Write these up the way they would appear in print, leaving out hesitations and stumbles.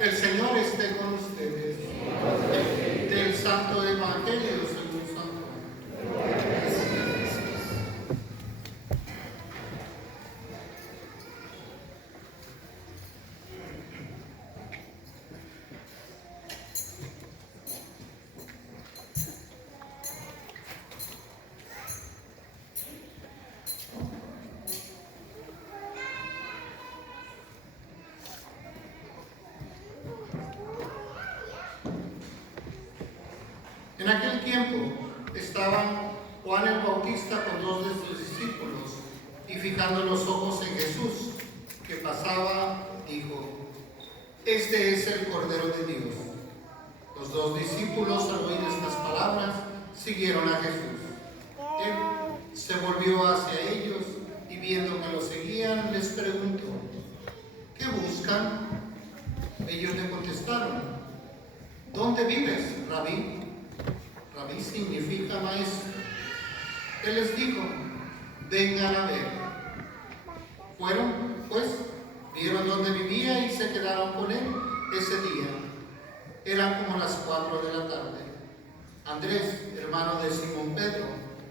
El Señor esté con ustedes. Del Santo Evangelio según San Juan. En aquel tiempo estaban Juan el Bautista con dos de sus discípulos y fijando los ojos en Jesús que pasaba, dijo: Este es el Cordero de Dios. Los dos discípulos, al oír estas palabras, siguieron a Jesús. Él se volvió hacia ellos y viendo que lo seguían, les preguntó: ¿Qué buscan? Ellos le contestaron: ¿Dónde vives, Rabí? Rabí significa maestro. Él les dijo: vengan a ver. Fueron, pues, vieron dónde vivía y se quedaron con él ese día. Eran como las 4 de la tarde. Andrés, hermano de Simón Pedro,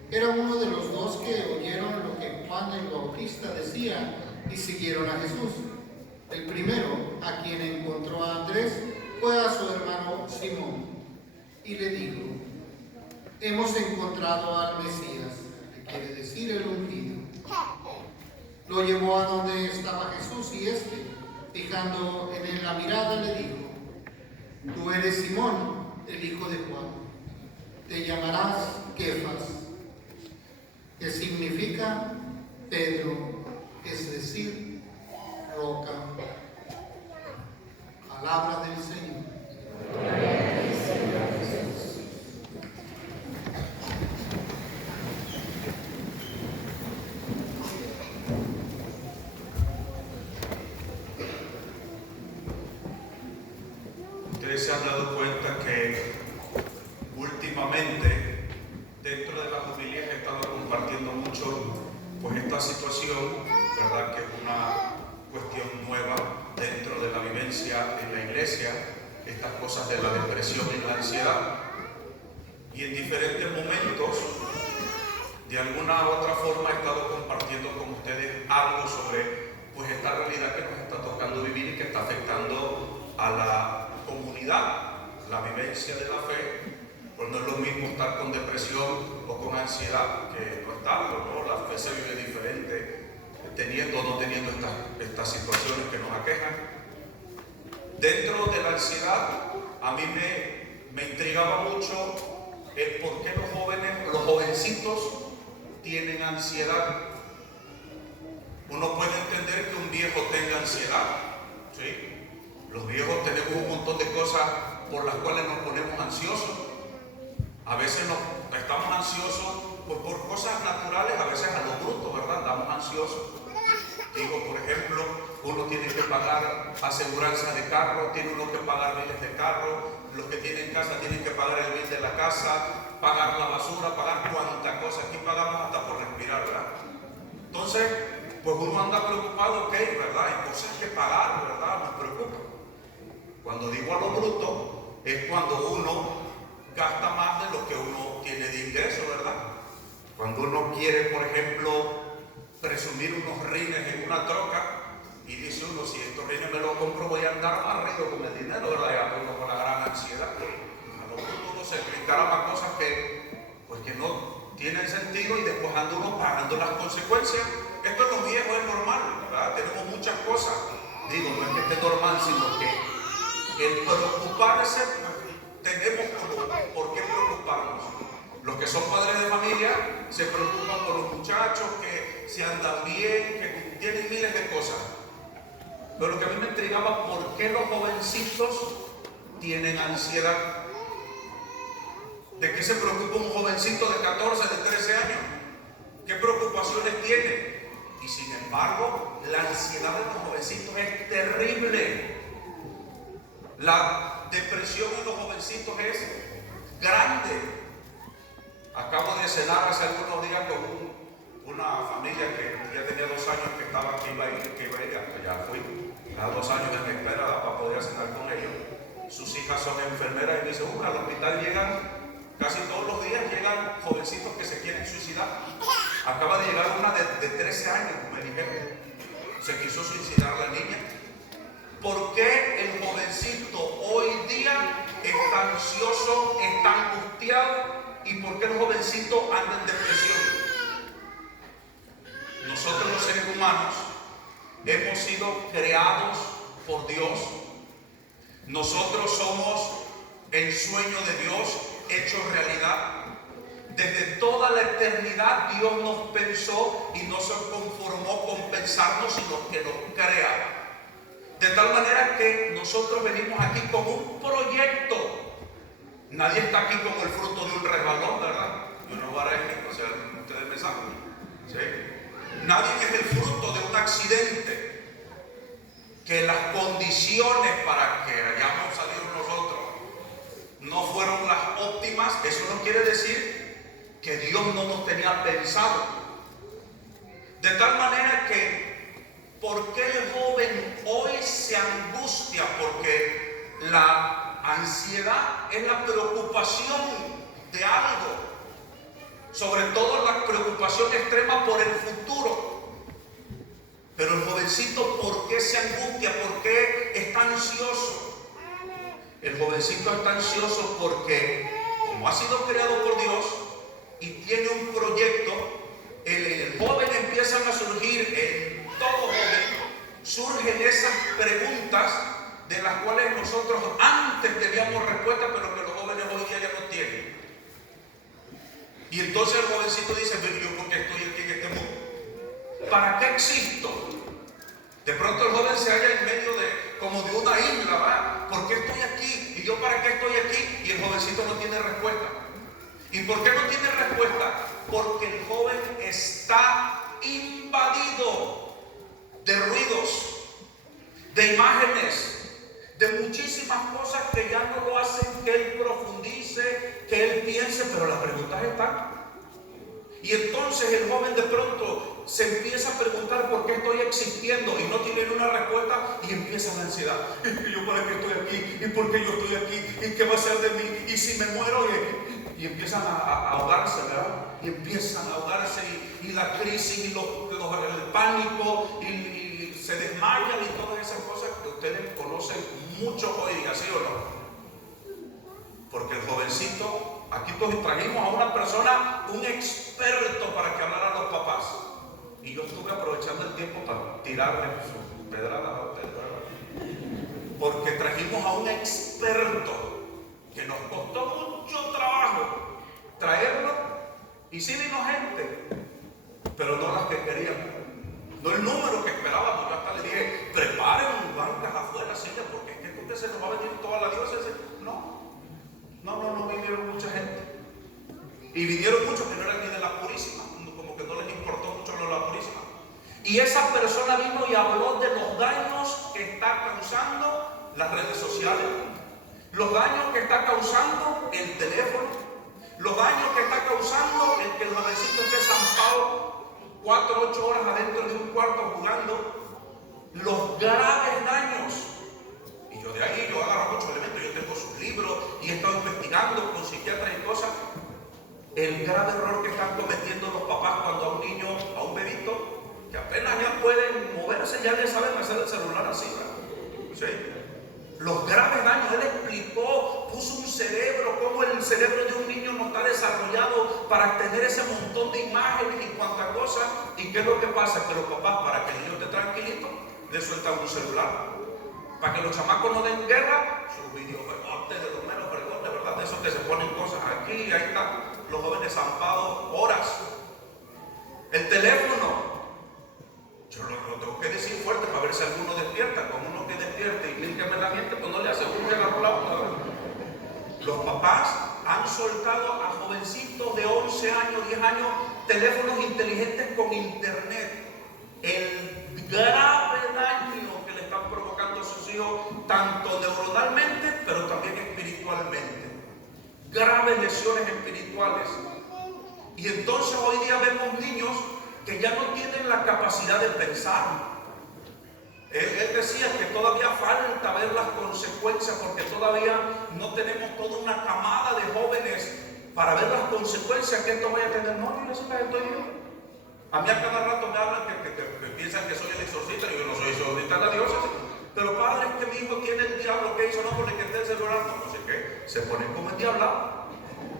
era uno de los dos que oyeron lo que Juan el Bautista decía y siguieron a Jesús. El primero a quien encontró a Andrés fue a su hermano Simón y le dijo: hemos encontrado al Mesías, que quiere decir el ungido. Lo llevó a donde estaba Jesús y fijando en él la mirada, le dijo: tú eres Simón, el hijo de Juan. Te llamarás Kefas, que significa Pedro, es decir, roca. Palabra del Señor. Ustedes se han dado cuenta que últimamente dentro de las homilías he estado compartiendo mucho pues esta situación, ¿verdad? Que es una cuestión nueva dentro de la vivencia en la iglesia, estas cosas de la depresión y la ansiedad. Y en diferentes momentos, de alguna u otra forma, he estado compartiendo con ustedes algo sobre pues esta realidad que nos está tocando vivir y que está afectando a la comunidad, la vivencia de la fe. Pues no es lo mismo estar con depresión o con ansiedad que no estarlo, ¿no? La fe se vive diferente, teniendo o no teniendo estas situaciones que nos aquejan. Dentro de la ansiedad, a mí me intrigaba mucho el por qué los jovencitos tienen ansiedad. Uno puede entender que un viejo tenga ansiedad, ¿sí? Los viejos tenemos un montón de cosas por las cuales nos ponemos ansiosos. A veces estamos ansiosos pues por cosas naturales, a veces a lo bruto, ¿verdad? Estamos ansiosos. Digo, por ejemplo, uno tiene que pagar aseguranza de carro, tiene uno que pagar biles de carro, los que tienen casa tienen que pagar el bill de la casa, pagar la basura, pagar cuánta cosa. Aquí pagamos hasta por respirar, ¿verdad? Entonces, pues uno anda preocupado, ok, ¿verdad? Hay cosas que pagar, ¿verdad? Nos preocupa. Cuando digo a lo bruto, es cuando uno gasta más de lo que uno tiene de ingreso, ¿verdad? Cuando uno quiere, por ejemplo, presumir unos rines en una troca y dice uno: si estos rines me los compro voy a andar más rico con el dinero, ¿verdad? Ya uno con la gran ansiedad. A lo bruto uno se reclama cosas que no tienen sentido y después anda uno pagando las consecuencias. Esto en los viejos es normal, ¿verdad? Tenemos muchas cosas. Digo, no es que esté normal, sino que el preocuparse, tenemos por qué preocuparnos. Los que son padres de familia se preocupan por los muchachos, que se andan bien, que tienen miles de cosas. Pero lo que a mí me intrigaba, ¿por qué los jovencitos tienen ansiedad? ¿De qué se preocupa un jovencito de 14, de 13 años? ¿Qué preocupaciones tiene? Y sin embargo, la ansiedad de los jovencitos es terrible. La depresión en los jovencitos es grande. Acabo de cenar hace algunos días con una familia que ya tenía 2 años que iba a ir, hasta ya fui. Cada 2 años en espera para poder a cenar con ellos. Sus hijas son enfermeras y me dice, al hospital llegan, casi todos los días llegan jovencitos que se quieren suicidar. Acaba de llegar una de 13 años, me dijeron. Se quiso suicidar la niña. ¿Por qué el jovencito hoy día está ansioso, está angustiado? ¿Y por qué el jovencito anda en depresión? Nosotros los seres humanos hemos sido creados por Dios. Nosotros somos el sueño de Dios hecho realidad. Desde toda la eternidad Dios nos pensó y no se conformó con pensarnos, sino que nos crea. De tal manera que nosotros venimos aquí con un proyecto. Nadie está aquí como el fruto de un resbalón, ¿verdad? Yo no voy a decir, o sea, ustedes me saben. ¿Sí? Nadie es el fruto de un accidente. Que las condiciones para que hayamos salido nosotros no fueron las óptimas, eso no quiere decir que Dios no nos tenía pensado. De tal manera que, ¿por qué el joven hoy se angustia? Porque la ansiedad es la preocupación de algo, sobre todo la preocupación extrema por el futuro. Pero el jovencito, ¿por qué se angustia? ¿Por qué está ansioso? El jovencito está ansioso porque, como ha sido creado por Dios y tiene un proyecto, el joven empiezan a surgir, en todo joven, surgen esas preguntas de las cuales nosotros antes teníamos respuesta, pero que los jóvenes hoy día ya no tienen. Y entonces el jovencito dice, pero yo ¿por qué estoy aquí en este mundo? ¿Para qué existo? De pronto el joven se halla en medio como de una isla, ¿verdad? ¿Por qué estoy aquí? ¿Y yo para qué estoy aquí? Y el jovencito no tiene respuesta. ¿Y por qué no tiene respuesta? Porque el joven está invadido de ruidos, de imágenes, de muchísimas cosas que ya no lo hacen que él profundice, que él piense, pero las preguntas están. Y entonces el joven de pronto se empieza a preguntar por qué estoy existiendo y no tiene una respuesta y empieza la ansiedad. ¿Y yo para qué estoy aquí? ¿Y por qué yo estoy aquí? ¿Y qué va a ser de mí? ¿Y si me muero? Y empiezan a ahogarse, ¿verdad? Y empiezan a ahogarse y la crisis y el pánico y se desmayan y todas esas cosas que ustedes conocen mucho hoy día, ¿sí o no? Porque el jovencito, aquí trajimos a una persona, un experto para que hablara a los papás. Y yo estuve aprovechando el tiempo para tirarle sus pedradas a ustedes, ¿verdad? Porque trajimos a un experto que nos costó mucho trabajo traerlo. Y sí vino gente, pero no las que queríamos. No el número que esperábamos. Yo hasta le dije, preparen bancas afuera, sillas, porque es que usted se nos va a venir toda la diócesis. No vinieron mucha gente. Y vinieron muchos que no eran ni de la Purísima, como que no les importó mucho lo de la Purísima. Y esa persona vino y habló de los daños que está causando las redes sociales, los daños que está causando el teléfono, los daños que está causando el que el jovencito esté zampado 4 o 8 horas adentro de un cuarto jugando, los graves daños. Y yo de ahí, yo agarro muchos elementos, yo tengo sus libros y he estado investigando con psiquiatras y cosas. El grave error que están cometiendo los papás cuando a un niño, a un bebito, que apenas ya pueden moverse, ya le saben hacer el celular así, ¿verdad? ¿Sí? Los graves daños, él explicó, puso un cerebro, cómo el cerebro de un niño no está desarrollado para tener ese montón de imágenes y cuantas cosas. ¿Y qué es lo que pasa? Que los papás, para que el niño esté tranquilito, le sueltan un celular. Para que los chamacos no den guerra, sus videojuegos de los menos fregones, de verdad, de esos que se ponen cosas aquí y ahí están los jóvenes zampados horas. El teléfono, yo lo tengo que decir fuerte para ver si alguno despierta. Con uno que despierte y límpiame la mente, pues no le hace uno y agarró la otra. Los papás han soltado a jovencitos de 11 años, 10 años, teléfonos inteligentes con internet. El grave daño que le están provocando a sus hijos, tanto neuronalmente, pero también espiritualmente. Graves lesiones espirituales. Y entonces hoy día vemos niños que ya no tienen la capacidad de pensar. Él decía que todavía falta ver las consecuencias, porque todavía no tenemos toda una camada de jóvenes para ver las consecuencias que esto vaya a tener. No, yo eso las estoy viendo. A mí a cada rato me hablan que piensan que soy el exorcista, y yo no soy exorcista de la diócesis. Pero padre, es que mi hijo tiene el diablo. ¿Qué hizo? No, porque que esté el celular, no sé qué. Se ponen como el diablo.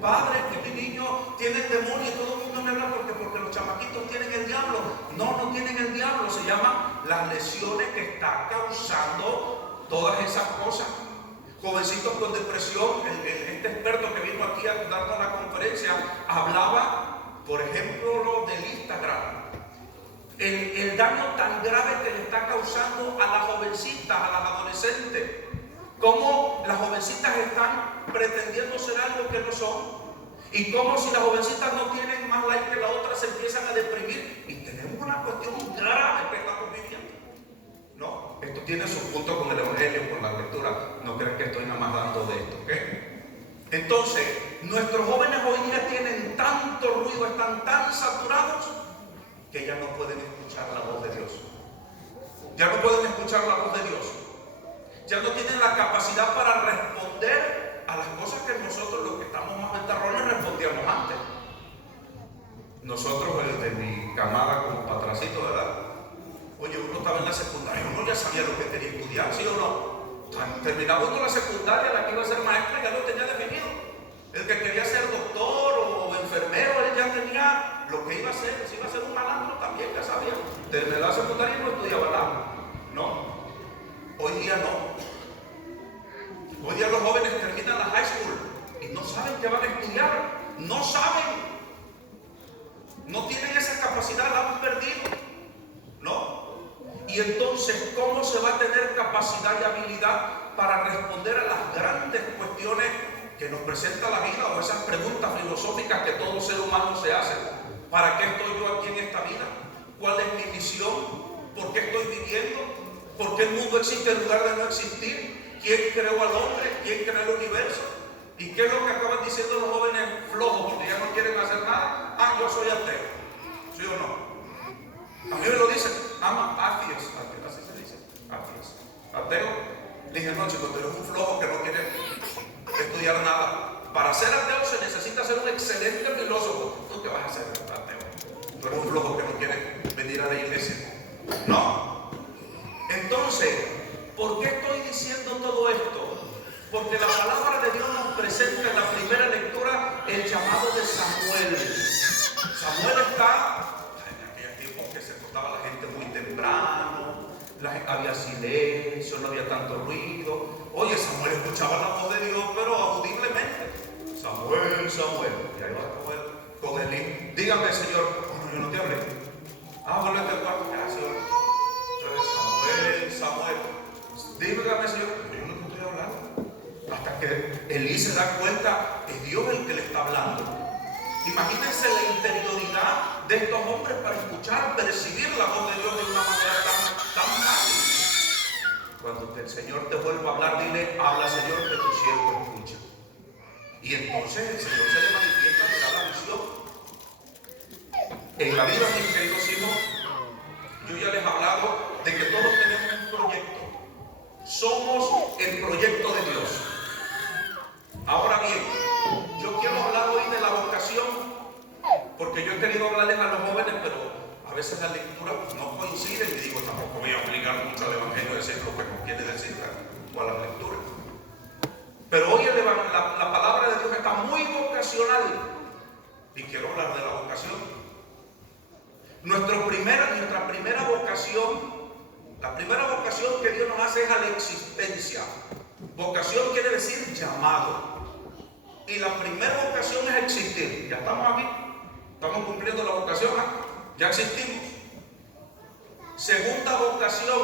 Padre, es que mi niño tiene el demonio, y todo el mundo me habla porque los chamaquitos tienen el diablo. No, no tienen el diablo. Se llaman las lesiones que está causando todas esas cosas. Jovencitos con depresión. Este experto que vino aquí a darnos la conferencia hablaba, por ejemplo, lo del Instagram. El daño tan grave que le está causando a las jovencitas, a las adolescentes. Cómo las jovencitas están pretendiendo ser algo que no son. Y cómo si las jovencitas no tienen más like que la otra, se empiezan a deprimir. Y tenemos una cuestión grave que estamos viviendo. No, esto tiene su punto con el Evangelio, con la lectura. No crean que estoy nada más dando de esto, ¿ok? Entonces, nuestros jóvenes hoy día tienen tanto ruido, están tan saturados, que ya no pueden escuchar la voz de Dios. Ya no pueden escuchar la voz de Dios. Ya no tienen la capacidad para responder a las cosas que nosotros, los que estamos más ventarrones, respondíamos antes. Nosotros, el de mi camada como patracito, ¿verdad? Oye, uno estaba en la secundaria, uno ya sabía lo que quería estudiar, ¿sí o no? Terminaba uno la secundaria, la que iba a ser maestra, ya lo tenía definido. El que quería ser doctor o enfermero, él ya tenía lo que iba a ser. Si iba a ser un malandro, también ya sabía. Terminó la secundaria y no estudiaba nada. No. Hoy día no. Hoy día los jóvenes terminan la high school y no saben qué van a estudiar. No saben. No tienen esa capacidad, la han perdido. ¿No? Y entonces, ¿cómo se va a tener capacidad y habilidad para responder a las grandes cuestiones que nos presenta la vida, o esas preguntas filosóficas que todo ser humano se hace? ¿Para qué estoy yo aquí en esta vida? ¿Cuál es mi misión? ¿Por qué estoy viviendo? ¿Por qué el mundo existe en lugar de no existir? ¿Quién creó al hombre? ¿Quién creó el universo? ¿Y qué es lo que acaban diciendo los jóvenes flojos porque ya no quieren hacer nada? Ah, yo soy ateo. ¿Sí o no? A mí me lo dicen. Atheist. Así se dice. Atheist. Ateo. Le dije, no, chicos, tú eres un flojo que no quiere estudiar nada. Para ser ateo se necesita ser un excelente filósofo. ¿Tú qué vas a hacer, ateo? Tú eres un flojo que no quiere venir a la iglesia. No. Entonces, ¿por qué estoy diciendo todo esto? Porque la palabra de Dios nos presenta en la primera lectura el llamado de Samuel. Samuel está en aquellos tiempos que se acostaba la gente muy temprano, había silencio, no había tanto ruido. Oye, Samuel escuchaba la voz de Dios, pero audiblemente. Samuel, Samuel. Y ahí va Samuel con el hijo. Dígame, Señor. Oh, no, yo no te hablé. Vuelve al cuarto. Gracias. Samuel, Samuel. Dígame, Señor. Yo no te estoy hablando. Hasta que Elí se da cuenta que es Dios el que le está hablando. Imagínense la interioridad de estos hombres para escuchar, percibir la voz de Dios de una manera tan fácil. Cuando el Señor te vuelva a hablar, dile, habla, Señor, que tu siervo escucha. Y entonces el Señor se le manifiesta, le da la visión. En la vida, mis queridos hijos, yo ya les he hablado de que todos tenemos un proyecto. Somos el proyecto de Dios. Ahora bien, yo quiero hablar hoy de la vocación, porque yo he querido hablarles a los jóvenes, pero a veces las lecturas no coinciden y digo, tampoco voy a obligar mucho al Evangelio a decir lo que nos quiere decir o a las lecturas. Pero hoy la palabra de Dios está muy vocacional y quiero hablar de la vocación. Nuestra primera vocación, la primera vocación que Dios nos hace es a la existencia. Vocación quiere decir llamado. Y la primera vocación es existir. Ya estamos aquí. Estamos cumpliendo la vocación. Ya existimos. Segunda vocación.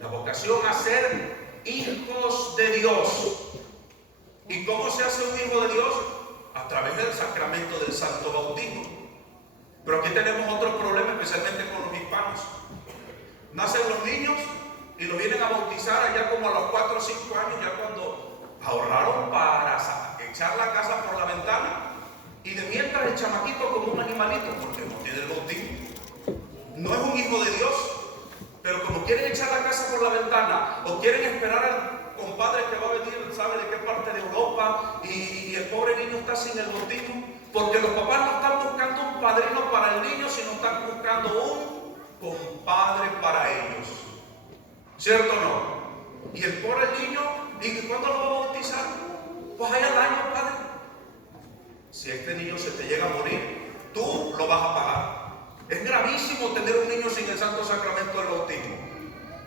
La vocación a ser hijos de Dios. ¿Y cómo se hace un hijo de Dios? A través del sacramento del santo bautismo. Pero aquí tenemos otro problema, especialmente con los hispanos. Nacen los niños y los vienen a bautizar allá como a los 4 o 5 años, ya cuando ahorraron para echar la casa por la ventana. Y de mientras el chamaquito como un animalito, porque no tiene el bautismo. No es un hijo de Dios. Pero como quieren echar la casa por la ventana o quieren esperar al compadre que va a venir, sabe de qué parte de Europa, y el pobre niño está sin el bautismo, porque los papás no están buscando un padrino para el niño, sino están buscando un compadre para ellos. ¿Cierto o no? Y el pobre niño, ¿y cuándo lo va a bautizar? Pues hay al año, padre. Si este niño se te llega a morir, tú lo vas a pagar. Es gravísimo tener un niño sin el santo sacramento del bautismo,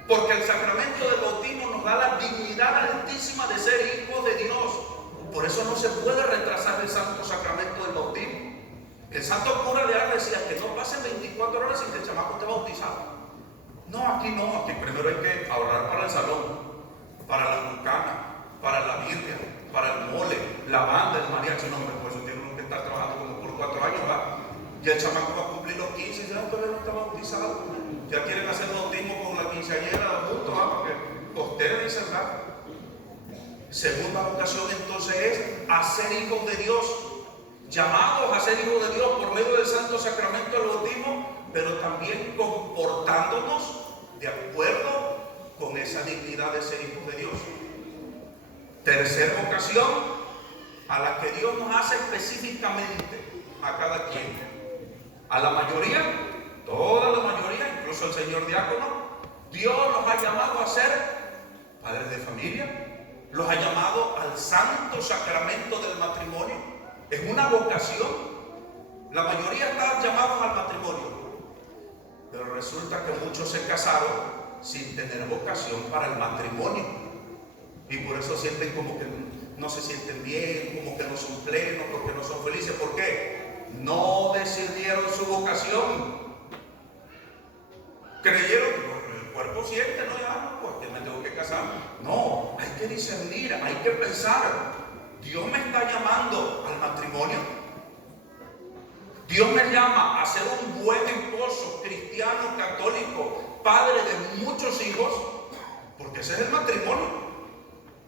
porque el sacramento del bautismo nos da la dignidad altísima de ser hijos de Dios. Por eso no se puede retrasar el santo sacramento del bautismo. El santo cura de Ars decía que no pasen 24 horas sin que el chamaco esté bautizado. No, aquí primero hay que ahorrar para el salón, para la bucana, para la Biblia, para el mole, la banda, el mariachi. No, pues eso tiene uno que estar trabajando como por 4 años, ¿va? Y el chamaco va a cumplir los 15 y ya todavía no está bautizado. Ya quieren hacer bautismo con la quinceañera juntos, ¿va? Porque ustedes dicen, ¿verdad? Segunda vocación entonces es a ser hijos de Dios, llamados a ser hijos de Dios por medio del santo sacramento del bautismo, pero también comportándonos de acuerdo con esa dignidad de ser hijos de Dios. Tercera vocación, a la que Dios nos hace específicamente a cada quien. A la mayoría, toda la mayoría, incluso el señor diácono, Dios nos ha llamado a ser padres de familia, los ha llamado al santo sacramento del matrimonio. Es una vocación. La mayoría están llamados al matrimonio, pero resulta que muchos se casaron sin tener vocación para el matrimonio, y por eso sienten como que no se sienten bien, como que no son plenos, porque no son felices. ¿Por qué? No decidieron su vocación. Creyeron que el cuerpo siente, no, ya, pues que me tengo que casar. No, hay que discernir, hay que pensar. Dios me está llamando al matrimonio. Dios me llama a ser un buen esposo, cristiano, católico, padre de muchos hijos, porque ese es el matrimonio,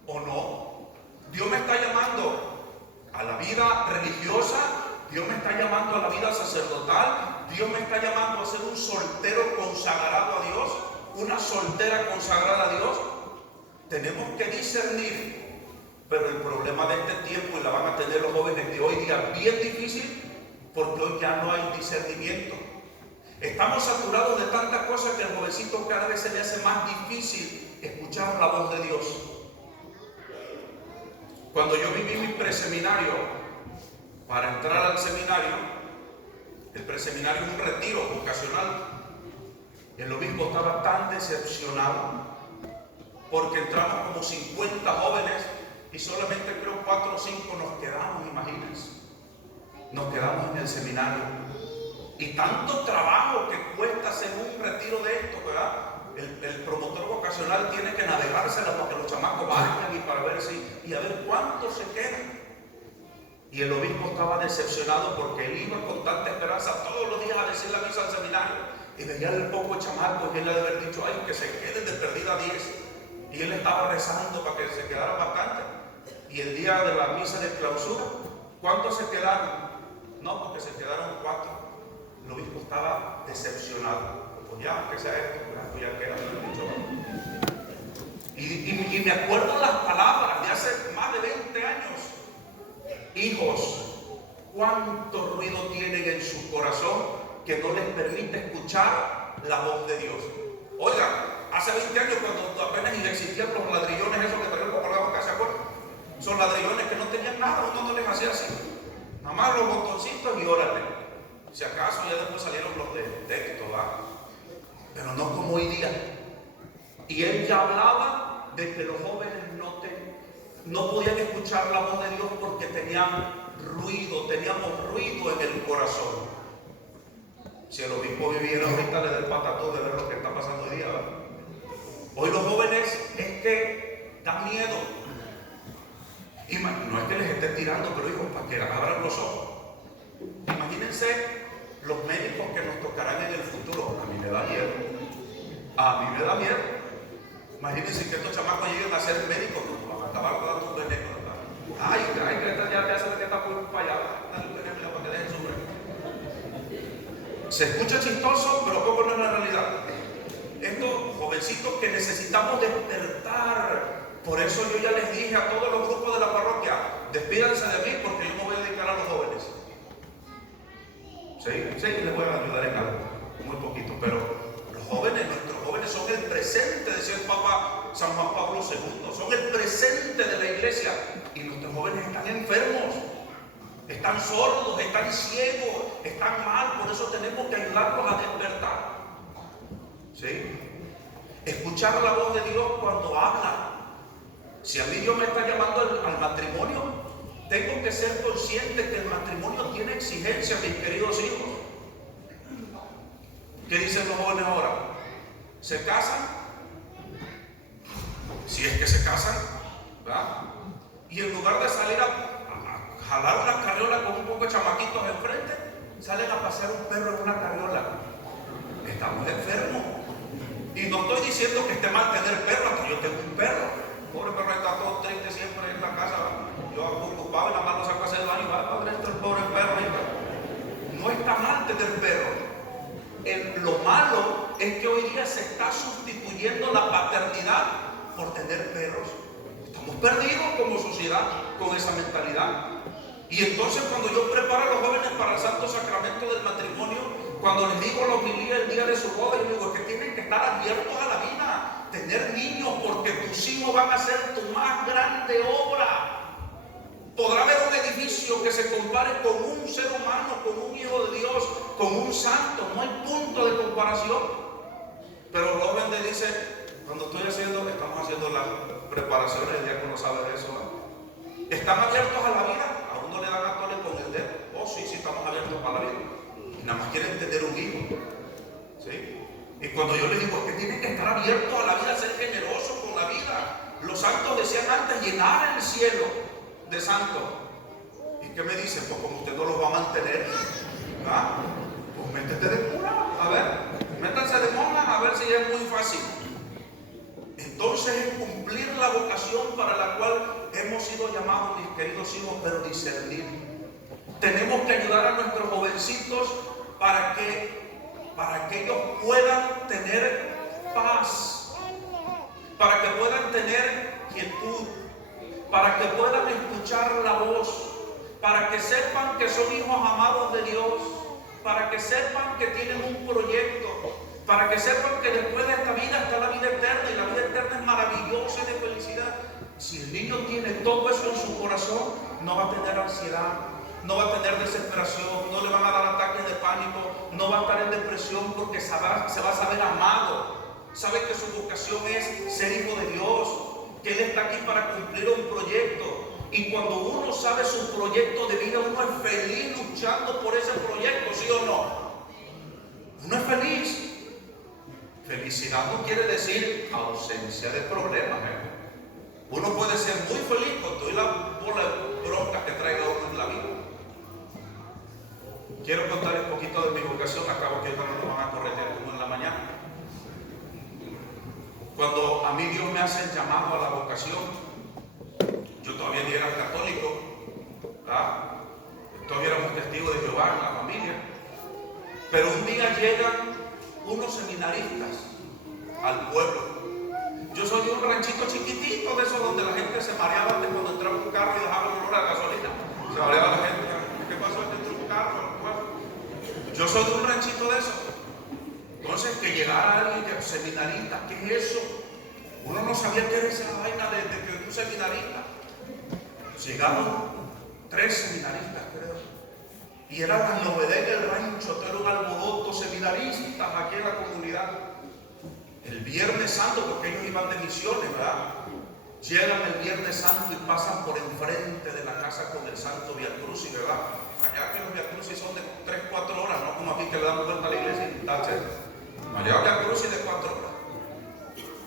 ¿o no? Dios me está llamando a la vida religiosa, Dios me está llamando a la vida sacerdotal, Dios me está llamando a ser un soltero consagrado a Dios, una soltera consagrada a Dios. Tenemos que discernir, pero el problema de este tiempo, y la van a tener los jóvenes de hoy día, bien difícil, porque hoy ya no hay discernimiento. Estamos saturados de tantas cosas que al jovencito cada vez se le hace más difícil escuchar la voz de Dios. Cuando yo viví mi preseminario, para entrar al seminario, el preseminario es un retiro vocacional, el obispo estaba tan decepcionado porque entramos como 50 jóvenes y solamente creo 4 o 5 nos quedamos, imagínense. Nos quedamos en el seminario. Y tanto trabajo que cuesta hacer un retiro de esto, ¿verdad? El promotor vocacional tiene que navegársela para que los chamacos vayan y para ver si, y a ver cuántos se quedan. Y el obispo estaba decepcionado porque él iba con tanta esperanza todos los días a decir la misa al seminario. Y veía el poco chamaco y él le había haber dicho, ay, que se queden de perdida 10. Y él estaba rezando para que se quedaran bastante. Y el día de la misa de clausura, ¿cuántos se quedaron? No, porque se quedaron 4. El obispo estaba decepcionado. Pues ya, aunque sea esto, pues ya queda dicho. Y me acuerdo las palabras de hace más de 20 años. Hijos, cuánto ruido tienen en su corazón que no les permite escuchar la voz de Dios. Oiga, hace 20 años cuando apenas existían los ladrillones esos que traían por la casa, ¿se acuerdan? Son ladrillones que no tenían nada, uno no les hacía así. Nada más los botoncitos y órale. Si acaso ya después salieron los de texto, ¿va? Pero no como hoy día. Y él ya hablaba de que los jóvenes no podían escuchar la voz de Dios porque teníamos ruido en el corazón. Si el obispo viviera ahorita le da el patatón de ver lo que está pasando hoy día, ¿verdad? Hoy los jóvenes es que da miedo. Y no es que les esté tirando, pero hijos, para que abran los ojos. Imagínense los médicos que nos tocarán en el futuro. A mí me da miedo. A mí me da miedo. Imagínense que estos chamacos lleguen a ser médicos, no van a acabar con tus venenos. Ay, que esta ya te hace que está por para allá. Dale un veneno para que dejen sufrir. Se escucha chistoso, pero poco no es la realidad. estos jovencitos que necesitamos despertar. Por eso yo ya les dije a todos los grupos de la parroquia, despídanse de mí porque yo me voy a dedicar a los jóvenes. Sí, les voy a ayudar en algo, muy poquito, pero los jóvenes, nuestros jóvenes son el presente, decía el Papa San Juan Pablo II, son el presente de la iglesia, y nuestros jóvenes están enfermos, están sordos, están ciegos, están mal, por eso tenemos que ayudarlos a despertar. ¿Sí? Escuchar la voz de Dios cuando habla. Si a mí Dios me está llamando al matrimonio, tengo que ser consciente que el matrimonio tiene exigencias, mis queridos hijos. ¿Qué dicen los jóvenes ahora? ¿Se casan? Si es que se casan, ¿verdad? Y en lugar de salir a jalar una carriola con un poco de chamaquitos enfrente, salen a pasear un perro en una carriola. Estamos enfermos. Y no estoy diciendo que esté mal tener perro, hasta yo tengo un perro. Pobre perro está todo triste siempre en la casa. Yo ocupado y nada más lo saco a hacer daño y va para adentro el pobre perro. No está mal tener perro. Lo malo es que hoy día se está sustituyendo la paternidad por tener perros. Estamos perdidos como sociedad con esa mentalidad. Y entonces cuando yo preparo a los jóvenes para el santo sacramento del matrimonio, cuando les digo la homilía el día de su boda, yo digo que tienen que estar abiertos a la vida, tener niños, porque tus hijos van a ser tu más grande obra. Podrá haber un edificio que se compare con un ser humano, con un hijo de Dios, con un santo, no hay punto de comparación. Pero Robin le dice, cuando estamos haciendo las preparaciones, el diácono sabe de eso, ¿no? ¿Están abiertos a la vida? A uno le dan a tole con el dedo. Oh, sí, estamos abiertos a la vida. Y nada más quieren tener un hijo. ¿Sí? Y cuando yo les digo, es que tienen que estar abiertos a la vida, ser generosos con la vida. Los santos decían antes, llenar el cielo de santos. ¿Y qué me dicen? Pues como usted no los va a mantener, ¿ah? Pues métete de cura, a ver, métanse de monjas, a ver si es muy fácil. Entonces es cumplir la vocación para la cual hemos sido llamados, mis queridos hijos, pero discernir. Tenemos que ayudar a nuestros jovencitos para que ellos puedan tener paz, para que puedan tener quietud, para que puedan escuchar la voz, para que sepan que son hijos amados de Dios, para que sepan que tienen un proyecto, para que sepan que después de esta vida está la vida eterna, y la vida eterna es maravillosa y de felicidad. Si el niño tiene todo eso en su corazón, no va a tener ansiedad, no va a tener desesperación, no le van a dar ataques de pánico, no va a estar en depresión, porque se va a saber amado, sabe que su vocación es ser hijo de Dios, que Él está aquí para cumplir un proyecto. Y cuando uno sabe su proyecto de vida, uno es feliz luchando por ese proyecto, ¿sí o no? Uno es feliz. Felicidad no quiere decir ausencia de problemas, ¿eh? Uno puede ser muy feliz con toda la bola de broncas que traiga uno en la vida. Quiero contar un poquito de mi vocación, acabo que ahora nos van a corretear como en la mañana. Cuando a mí Dios me hace el llamado a la vocación, yo todavía ni era católico, ¿verdad? Todavía éramos testigos de Jehová en la familia. Pero un día llegan unos seminaristas al pueblo. Yo soy de un ranchito chiquitito, de esos donde la gente se mareaba antes cuando entraba un carro y dejaba el olor a gasolina. Se mareaba la gente. ¿Qué pasó? Entró un carro al pueblo. Yo soy de un ranchito de esos. Entonces, que llegara alguien que seminarista, ¿qué es eso? Uno no sabía qué era esa vaina de un seminarista. Llegaron 3 seminaristas, creo. Y era la novedad en el rancho, era un alboroto seminaristas aquí en la comunidad. El Viernes Santo, porque ellos iban de misiones, ¿verdad? Llegan el Viernes Santo y pasan por enfrente de la casa con el Santo Via Crucis, ¿verdad? Allá que los Via Crucis son de 3-4 horas, no como aquí que le damos vuelta a la iglesia y tal, allá Via Crucis de 4 horas.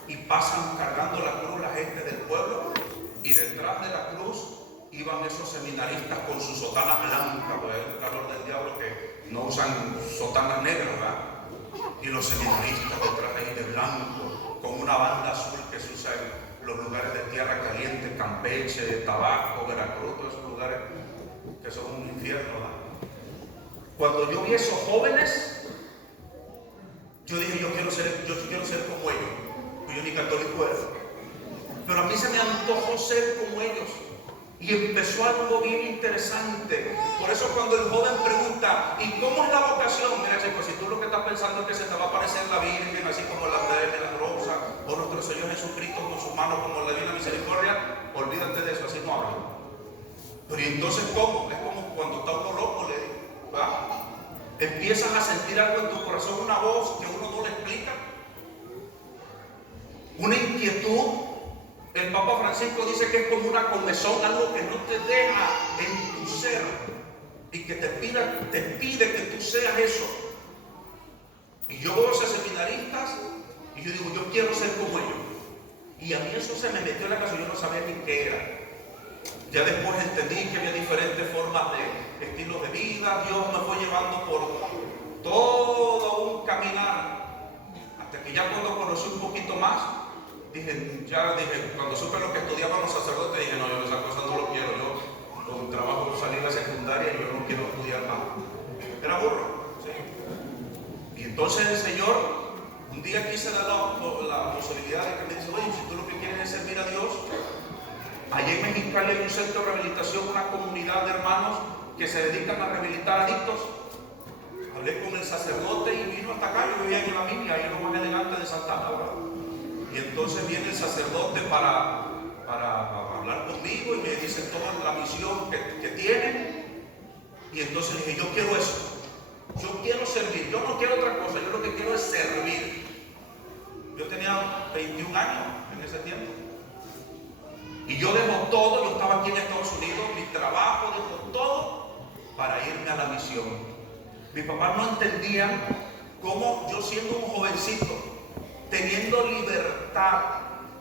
Y pasan cargando la cruz la gente del pueblo, y detrás de la cruz iban esos seminaristas con sus sotanas blancas, pues el calor del diablo que no usan sotanas negras, ¿verdad? Y los seminaristas detrás de ahí de blanco, con una banda azul que se usa en los lugares de tierra caliente, Campeche, Tabasco, Veracruz, todos esos lugares que son un infierno, ¿verdad? Cuando yo vi esos jóvenes, Yo dije, yo quiero ser como ellos. Pues yo ni católico era. Pero a mí se me antojó ser como ellos. Y empezó algo bien interesante. Por eso cuando el joven pregunta, ¿y cómo es la vocación? Mira, chicos, si tú lo que estás pensando es que se te va a aparecer la Virgen, así como la Madre Milagrosa, o nuestro Señor Jesucristo con su mano como la Divina Misericordia, olvídate de eso, así no habla. Pero ¿y entonces cómo? Es como cuando está uno loco, le digo, ¿va? Empiezas a sentir algo en tu corazón, una voz que uno no le explica, una inquietud. El Papa Francisco dice que es como una comezón, algo que no te deja en tu ser y que te pide que tú seas eso. Y yo veo a esos seminaristas y yo digo, yo quiero ser como ellos. Y a mí eso se me metió en la cabeza, yo no sabía ni qué era. Ya después entendí que había diferentes formas de estilos de vida. Dios me fue llevando por todo un caminar, hasta que ya cuando conocí un poquito más, dije, cuando supe lo que estudiaban los sacerdotes, dije, no, yo esa cosa no lo quiero. Yo con trabajo salí de la secundaria y yo no quiero estudiar más. Era burro, ¿sí? Y entonces el Señor un día quise dar la posibilidad de que me dice, oye, si tú lo que quieres es servir a Dios, allá en Mexicali hay un centro de rehabilitación, una comunidad de hermanos que se dedican a rehabilitar adictos. Hablé con el sacerdote y vino hasta acá. Yo vivía en la Biblia, ahí lo más adelante de Santa Laura. Y entonces viene el sacerdote para hablar conmigo y me dice toda la misión que tiene. Y entonces dije, yo quiero eso. Yo quiero servir. Yo no quiero otra cosa. Yo lo que quiero es servir. Yo tenía 21 años en ese tiempo. Y yo dejo todo. Yo estaba aquí en Estados Unidos, mi trabajo, dejo todo para irme a la misión. Mi papá no entendía cómo yo, siendo un jovencito, teniendo libertad,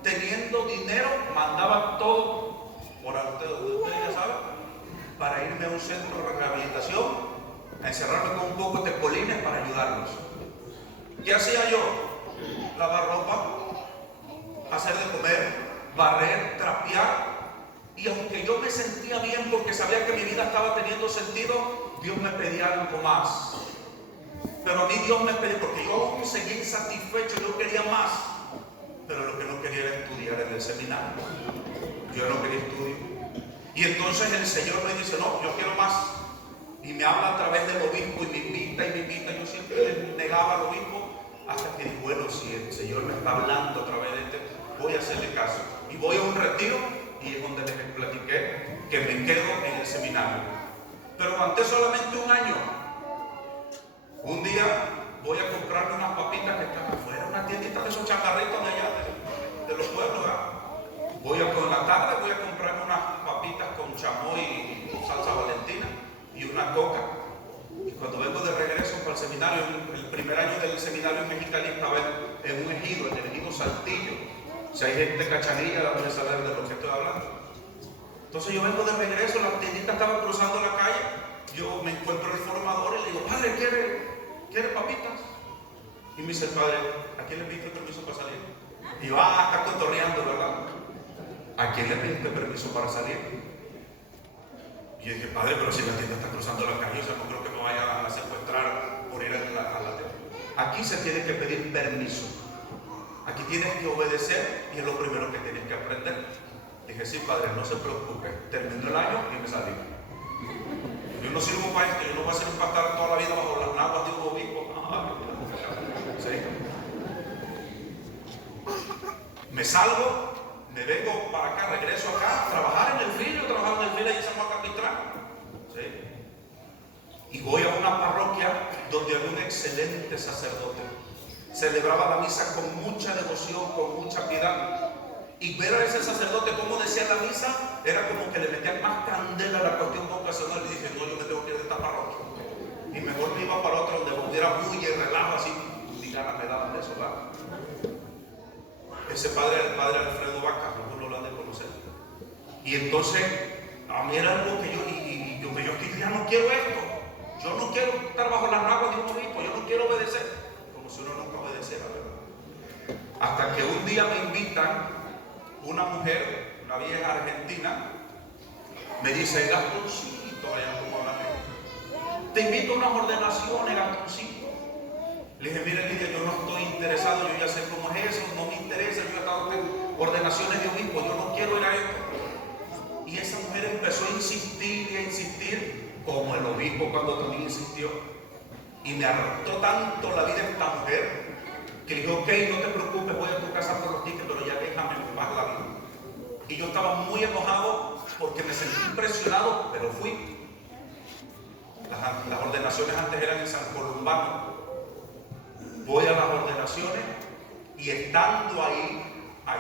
teniendo dinero, mandaba todo por ustedes ya saben, para irme a un centro de rehabilitación, a encerrarme con un poco de colines para ayudarlos. ¿Qué hacía yo? Lavar ropa, hacer de comer, barrer, trapear. Y aunque yo me sentía bien porque sabía que mi vida estaba teniendo sentido, Dios me pedía algo más. Pero a mí Dios me pedía, porque yo aún seguía insatisfecho, yo quería más. Pero lo que no quería era estudiar en el seminario. Yo no quería estudiar. Y entonces el Señor me dice, no, yo quiero más. Y me habla a través del obispo y me invita. Yo siempre le negaba al obispo hasta que dije, bueno, si el Señor me está hablando a través de este, voy a hacerle caso. Y voy a un retiro y es donde les platiqué que me quedo en el seminario. Pero aguanté solamente un año. Un día voy a comprarme unas papitas que están afuera, una tiendita de esos chacarritos de allá, de los pueblos, ¿verdad? Por la tarde voy a comprarme unas papitas con chamoy y salsa valentina y una coca. Y cuando vengo de regreso para el seminario, el primer año del seminario en Mexicali, estaba en un ejido, en el ejido Saltillo. Si hay gente de Cachanilla, la van a saber de lo que estoy hablando. Entonces yo vengo de regreso, la tiendita estaba cruzando la calle, yo me encuentro el formador y le digo, padre, ¿quiere papitas? Y me dice el padre, ¿a quién le pediste permiso para salir? Y yo, está cotorreando, ¿verdad? ¿A quién le pediste permiso para salir? Y yo dije, padre, pero si la tienda está cruzando la calle, o sea, no creo que me vayan a secuestrar por ir a la tienda. Aquí se tiene que pedir permiso. Aquí tienes que obedecer y es lo primero que tienes que aprender. Dije, sí, padre, no se preocupe. Terminó el año y me salí. Yo no sirvo para esto, yo no voy a ser un pastor toda la vida bajo las naguas de un obispo. ¿Sí? Me salgo, me vengo para acá, regreso acá, trabajar en el filo, trabajar en el filo y en San Juan Capistrán. ¿Sí? Y voy a una parroquia donde había un excelente sacerdote. Celebraba la misa con mucha devoción, con mucha piedad. Y ver a ese sacerdote cómo decía la misa, era como que le metían más candela a la cuestión vocacional. Y dije, no, yo me tengo que ir de esta parroquia. Y mejor me iba para otra donde hubiera bulla y relajo, así, ni ganas me daban de eso, ¿verdad? Ese padre era el padre Alfredo Vaca, no lo han de conocer. Y entonces, a mí era algo que yo ya no quiero esto. Yo no quiero estar bajo las naguas de un obispo, yo no quiero obedecer. Como si uno nunca obedeciera, ¿verdad? Hasta que un día me invitan. Una mujer, una vieja argentina, me dice, Gastoncito, vayan como hablan, te invito a unas ordenaciones, Gastoncito. Le dije, mire Lidia, yo no estoy interesado, yo ya sé cómo es eso, no me interesa, yo he estado en ordenaciones de obispo, yo no quiero ir a esto. Y esa mujer empezó a insistir y a insistir, como el obispo cuando también insistió. Y me hartó tanto la vida de esta mujer, que le dije, ok, no te preocupes, voy a tu casa por los tickets, pero ya déjame en paz la vida. Y yo estaba muy enojado porque me sentí impresionado, pero fui. Las ordenaciones antes eran en San Columbano. Voy a las ordenaciones y estando ahí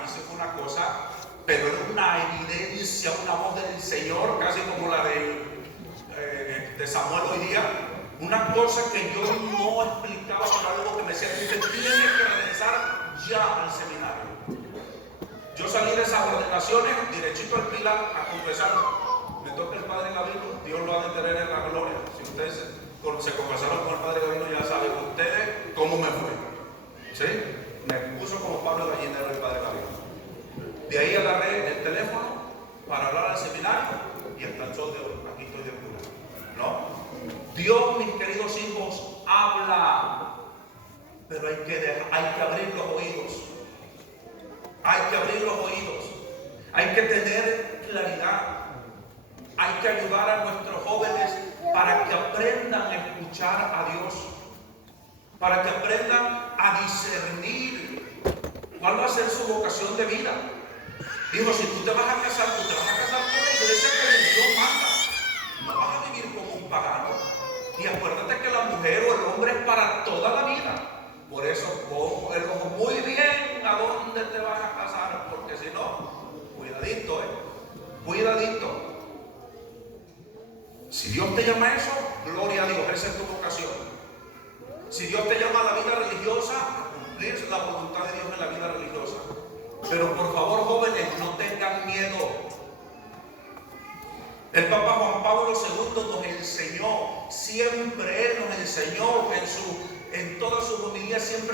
se fue una cosa, pero era una evidencia, una voz del Señor, casi como la de Samuel hoy día. Una cosa que yo no explicaba, por algo que me decía, usted tiene que regresar ya al seminario. Yo salí de esas ordenaciones, derechito al Pilar, a confesar. Me toca el Padre Gavino, Dios lo ha de tener en la gloria. Si ustedes se confesaron con el Padre Gavino, ya saben ustedes cómo me fue. ¿Sí? Me puso como Pablo Gallinero el Padre Gavino. De ahí agarré el teléfono para hablar al seminario y hasta el sol de hoy, aquí estoy de cura. ¿No? Dios, mis queridos hijos, habla, pero hay que abrir los oídos. Hay que abrir los oídos. Hay que tener claridad. Hay que ayudar a nuestros jóvenes para que aprendan a escuchar a Dios, para que aprendan a discernir cuál va a ser su vocación de vida. Digo, si tú te vas a casar, tú te vas a casar con la iglesia que Dios manda. No vas a vivir como un pagano. Y acuérdate que la mujer o el hombre es para toda la vida. Por eso pongo el ojo muy bien a dónde te vas a casar, porque si no, cuidadito, cuidadito. Si Dios te llama a eso, gloria a Dios, esa es tu vocación. Si Dios te llama a la vida religiosa, a cumplir la voluntad de Dios en la vida religiosa. Pero por favor, jóvenes, no tengan miedo. El Papa Juan Pablo II nos enseñó, siempre Él nos enseñó en todas sus homilías, siempre